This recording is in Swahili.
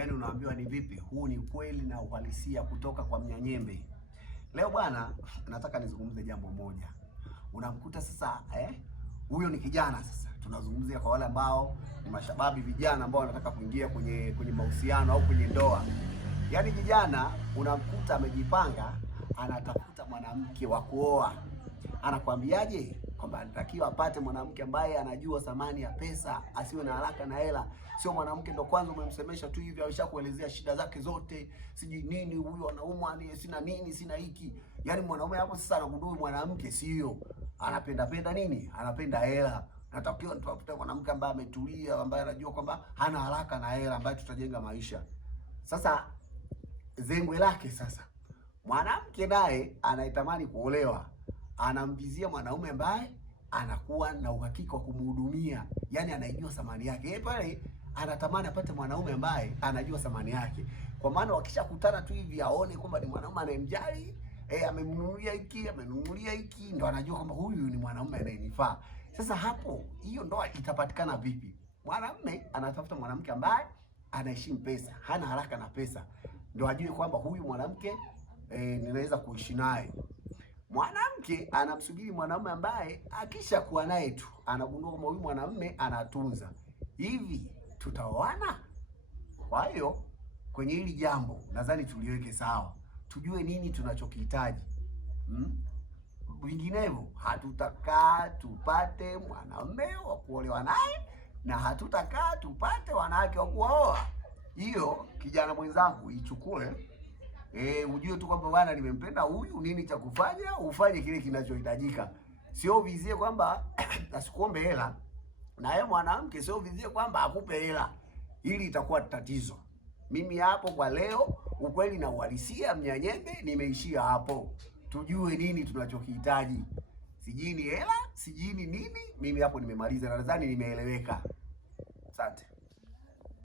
Yaani unaambiwa ni vipi? Huu ni ukweli na uhalisia kutoka kwa Mnyanyembe. Leo bwana, nataka nizungumze jambo moja. Unamkuta sasa huyo ni kijana sasa. Tunazungumzia kwa wale ambao ni mashababi, vijana ambao wanataka kuingia kwenye mahusiano au kwenye ndoa. Yaani kijana unamkuta amejipanga, anatafuta mwanamke wa kuoa. Anakwambiaje? Kwamba anatakiwa apate mwanamke ambaye anajua thamani ya pesa, asiwe na haraka na hela. Sio mwanamke ndo kwanza umemsemesha tu hivi ameshakuelezea shida zake zote, sijui nini, huyu anaumwa, sina nini, sina hiki. Yaani mwanaume hapo sasa anagundua mwanamke sio anapenda nini? Anapenda hela. Natakiwa nitafute mwanamke ambaye ametulia, ambaye anajua kwamba hana haraka na hela, ambaye tutajenga maisha. Sasa zengwe lake sasa, mwanamke naye anaitamani kuolewa, anamvizia mwanaume ambaye anakuwa na uhakika wa kumhudumia, yani anaijua thamani yake. Yeye pale anatamani apate mwanaume ambaye anajua thamani yake, kwa maana wakishakutana tu hivi aone kwamba ni mwanaume anayemjali, amemnunulia hiki, amenunulia hiki, ndo anajua kwamba huyu ni mwanaume anayenifaa. Sasa hapo hiyo ndoa itapatikana vipi? Mwanamume anatafuta mwanamke ambaye anaheshimu pesa, hana haraka na pesa, ndo ajue kwamba huyu mwanamke ninaweza kuishi naye. Mwanamke anamsubiri mwanaume ambaye akisha kuwa naye tu anagundua kwamba huyu mwanamume anatunza. Hivi tutaoana? Kwa hiyo kwenye hili jambo nadhani tuliweke sawa, tujue nini tunachokihitaji. Vinginevyo hatutakaa tupate mwanamume wa kuolewa naye na hatutakaa tupate wanawake wa kuoa. Hiyo kijana mwenzangu ichukue. Ujue tu kwamba bwana, nimempenda huyu, nini cha kufanya, ufanye kile kinachohitajika. Sio vizie kwamba asikuombe hela, na yeye mwanamke sio vizie kwamba akupe hela. Hili itakuwa tatizo. Mimi hapo kwa leo, ukweli na uhalisia Mnyanyembe, nimeishia hapo. Tujue nini tunachokihitaji. Sijini hela, sijini nini, mimi hapo nimemaliza na nadhani nimeeleweka.